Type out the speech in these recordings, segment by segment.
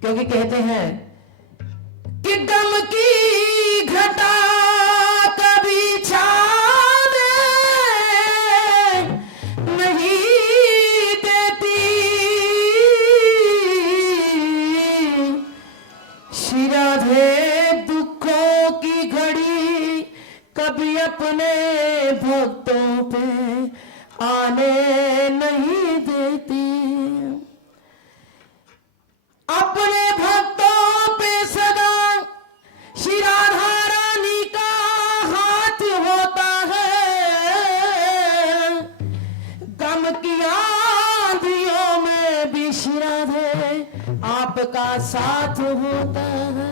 क्योंकि कहते हैं कि गम की घटा कभी छाने नहीं देती, श्री राधे दुखों की घड़ी कभी अपने भक्तों पे आने नहीं देती। अपने भक्तों पे सदा श्री राधा रानी का हाथ होता है, गम की आंधियों में भी श्री राधे आपका साथ होता है।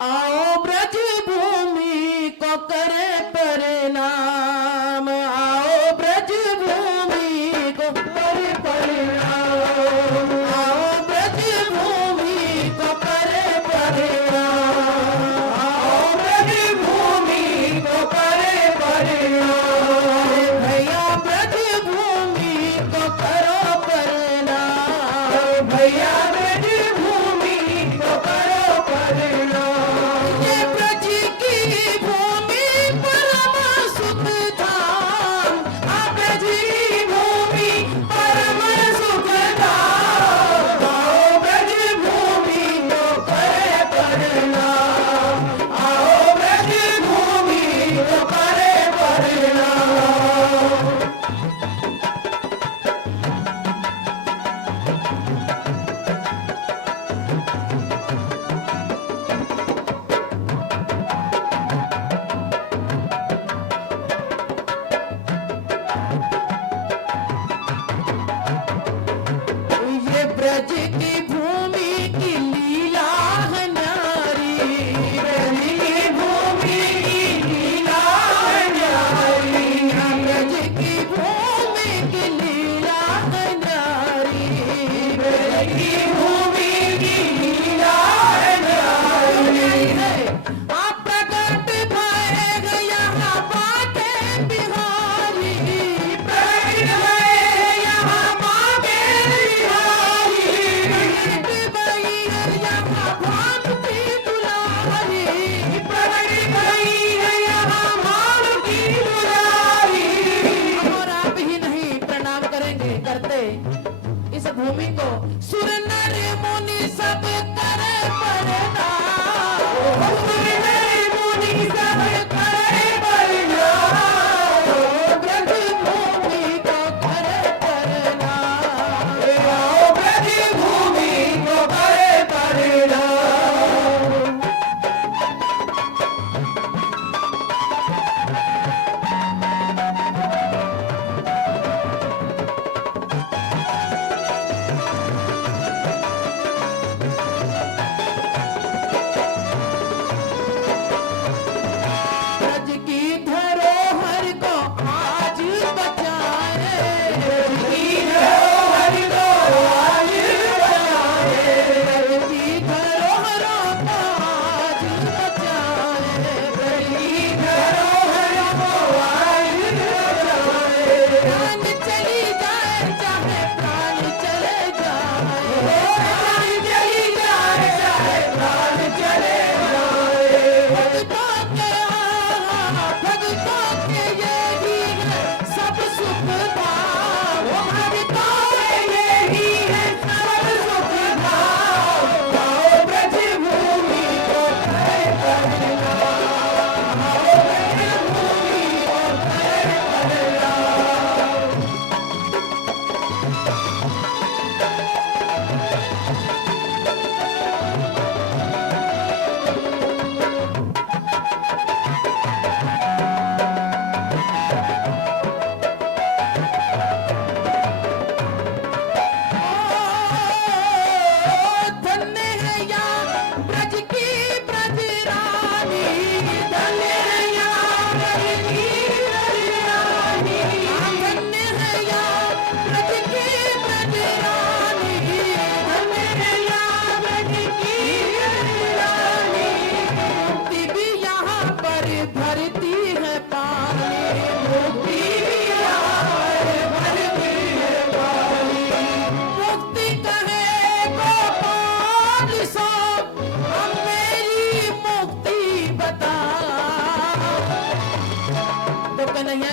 आओ ब्रज भूमि को करे प्रणाम, आओ ब्रज भूमि को करे प्रणाम, आओ ब्रज भूमि को करे प्रणाम, आओ ब्रज भूमि को करे प्रणाम। भैया ब्रज भूमि को करो प्रणाम, भैया ब्रज भूमि को करो प्रणाम। ये ब्रज की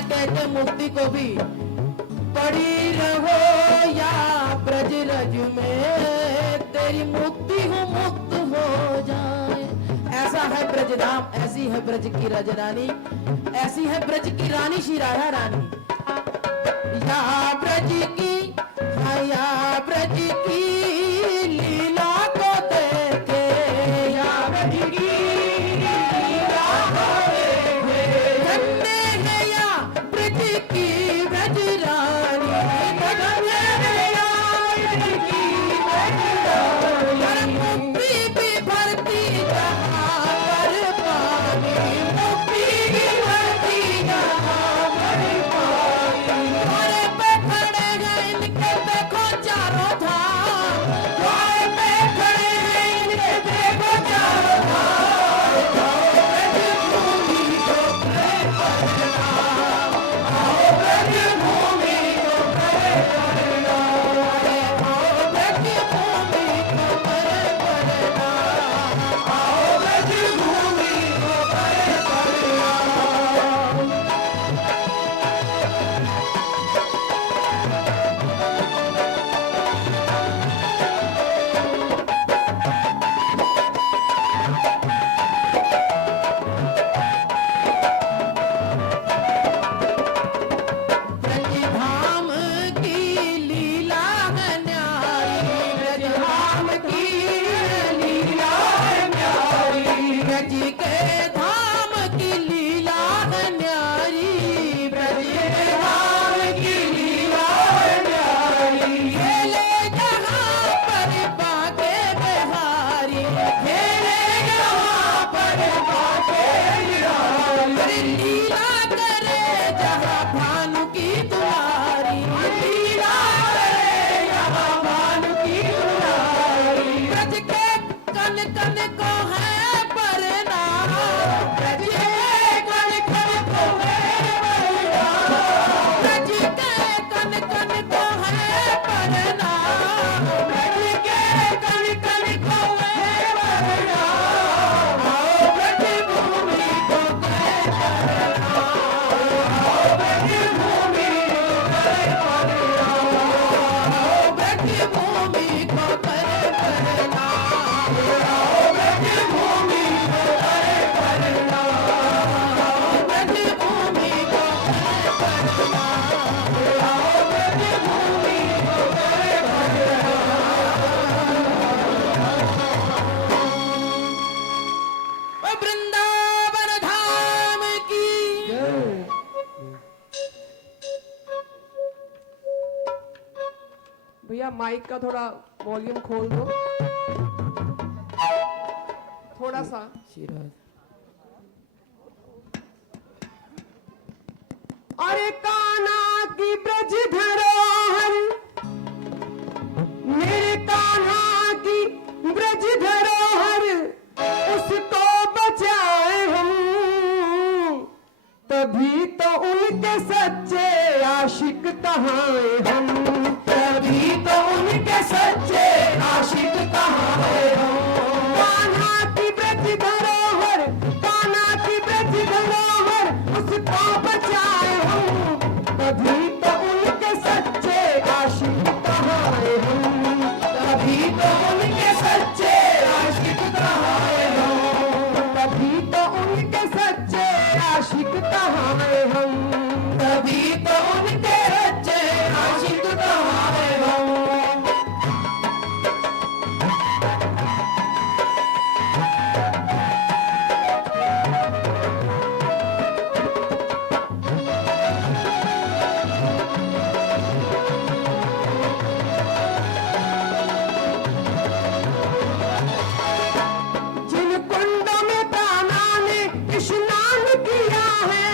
कहते मुक्ति को भी, पड़ी रहो या ब्रज रज में, तेरी मुक्ति हो मुक्त हो जाए। ऐसा है ब्रज धाम, ऐसी है ब्रज की रज रानी, ऐसी है ब्रज की रानी श्री राधा रानी। या ब्रज की, हाँ या ब्रज की लीला को देखे, या ब्रज की लीला को देखे, धन्य है या ब्रज की ब्रज रानी, धन्य है या ब्रज की ब्रज रानी। हर मुक्ति भी भरती जहाँ पर पानी, मुक्ति भी भरती जहाँ पर पानी। द्वारे पे खड़े हैं इनके देखो चारों धाम, द्वारे पे खड़े हैं इनके देखो चारों धाम। आओ ब्रज भूमि को करे प्रणाम, आओ ब्रज भूमि को करे प्रणाम, आओ ब्रज भूमि को करे प्रणाम। ब्रज धाम की लीला है न्यारी, ब्रज धाम की लीला है न्यारी, ब्रज के धाम की लीला है न्यारी, ब्रज के धाम की लीला है न्यारी। खेले जहाँ पर बाके बिहारी, खेले जहाँ पर बाके बिहारी, लीला करे जहाँ भानु की दुलारी, लीला करे जहाँ भानु की दुलारी। ब्रज के कन कन को है प्रणाम, ब्रज के कन कन को है प्रणाम, ब्रज के कन कन को है प्रणाम, ब्रज के कन कन को है प्रणाम। आओ ब्रज भूमि को करे प्रणाम, आओ ब्रज भूमि को करे प्रणाम, आओ ब्रज भूमि को करे प्रणाम, आओ ब्रज भूमि को करे प्रणाम, आओ ब्रज भूमि को करे प्रणाम, आओ ब्रज भूमि को करे प्रणाम। वृंदावन धाम की भैया माइक का थोड़ा वॉल्यूम खोल दो, थोड़ा सा। अरे कान्हा की ब्रज धरोहर, मेरे कान्हा की ब्रज धरोहर, उसको बचाए हम, तभी तो उनके सच्चे आशिक कहाए हम, तभी तो उनके सच्चे आशिक कहाए हो। कान्हा की ब्रज धरोहर, कान्हा की ब्रज धरोहर, उसको बचाए हम, तभी तो उनके सच्चे आशिक कहाए हम, तभी तो उनके सच्चे आशिक कहाए हो। तभी तो उनके सच्चे आशिक कहाए हम, तभी तो उनके सच्चे आशिक कहाए हो। जिन कुंडों में कान्हा ने स्नान किया है,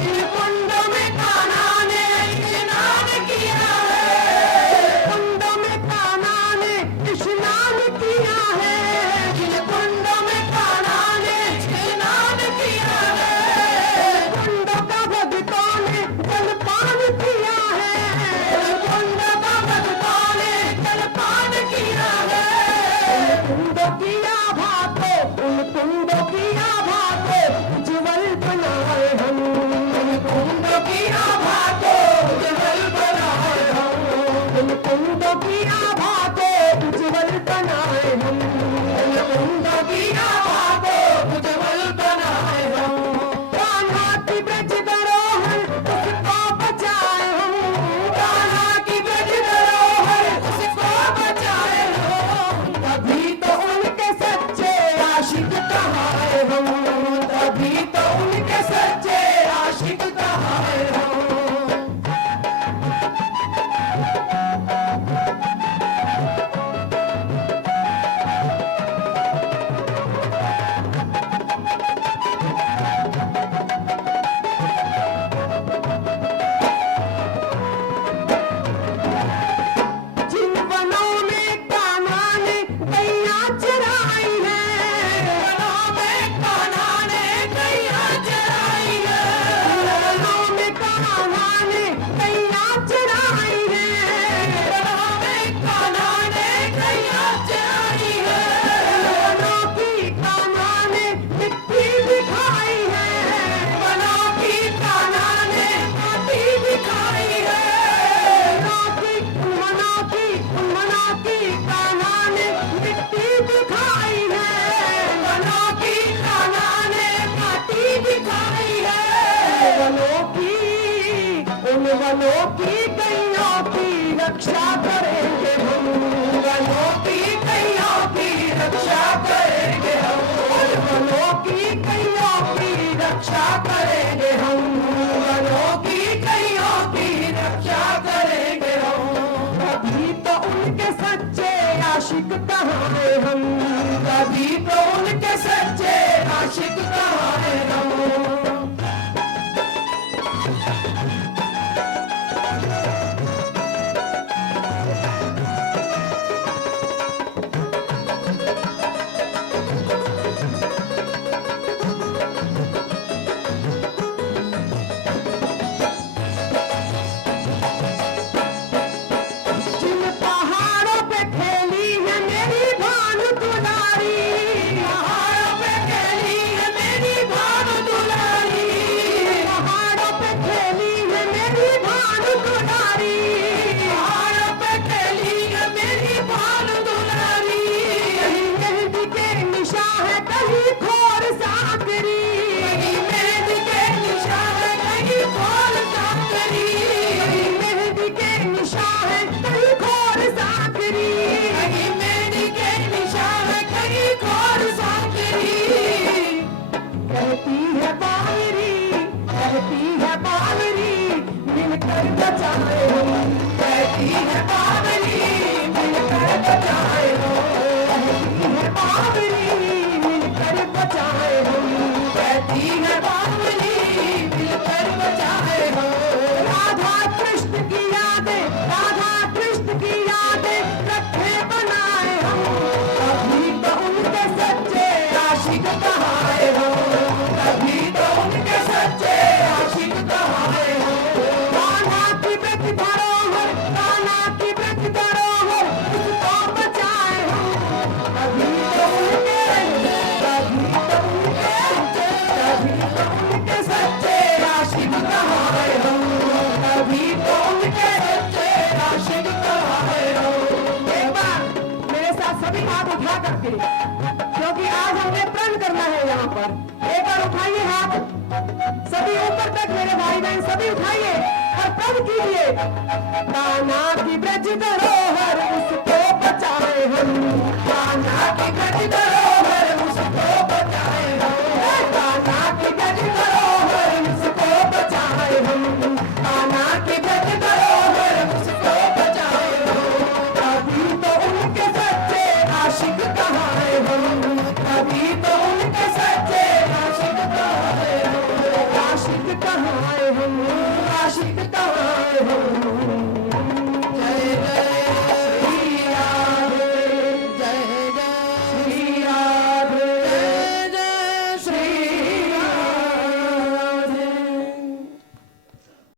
जिन कुंडों में कान्हा ने स्नान किया है, कुंडों में कान्हा ने स्नान किया है, जिन कुंडों में कान्हा ने स्नान किया है, कुंडों का भक्तों ने जलपान किया है, कुंड का भक्तों ने जलपान किया है। कुंडों की आभा को, उन कुंडों की आभा को उज्जवल बनाए हम, कुंड की चराई है, वनों में कान्हा ने कैया चराई है, वनों में कान्हा ने कैया चराई है, वनों में कान्हा ने कैया चराई है, वनों की कान्हा ने मिट्टी दिखाई है, वनों की कान्हा ने माटी दिखाई है, वनों की कान्हा ने मिट्टी दिखाई है, वनों की कान्हा ने माटी दिखाई है, उन वनों की कईयों की रक्षा करेंगे हम, वनों की कैयों की रक्षा करेंगे हम, वनों की कईयों की रक्षा करेंगे हम, वनों की कैयों की रक्षा करेंगे हम, कभी तो उनके सच्चे आशिक कहां हम, कभी तो उनके सच्चे आशिक कहाँ हैं हम। जिन पहाड़ों पे खेली है मेरी भान दुलारी, पहाड़ों पे खेली है मेरी भान दुलारी, पहाड़ों पे खेली है मेरी भान दुलारी, पहाड़ों पे खेली है मेरी भान दुलारी, कहीं मेहंदी के निशान है कहीं खोर साकरी, कहीं मेहंदी के निशान है कहीं खोल साकरी, कहीं मेहंदी के निशान है कहीं खोर साकरी, कहीं मेहंदी के निशान है कहीं खोल साकरी, कहती है बावरी मिलकर बचाए हम, कहती है बावली मिलकर बचाए हो, कहती है बावरी मिलकर बचाए हम, कहती है बावली मिलकर बचाए हो, राधा कृष्ण की यादें रखे बनाए हम, कभी तो उनके सच्चे आशिक कहाए हो, कभी तो उनके सच्चे आशिक कहाए हो, कान्हा की व्रत धरोहर उसको बचाए हम, कभी तो उनके सच्चे आशिक कहाए हो, कभी तो उनके सच्चे आशिक कहाए हो। एक बार मेरे साथ सभी हाथ उठा करके, क्योंकि आज हमने प्रण करना है यहाँ पर, एक बार उठाइए हाथ सभी ऊपर तक, मेरे भाई बहन सभी उठाइए और प्रण कीजिए, कान्हा की ब्रज धरोहर उसको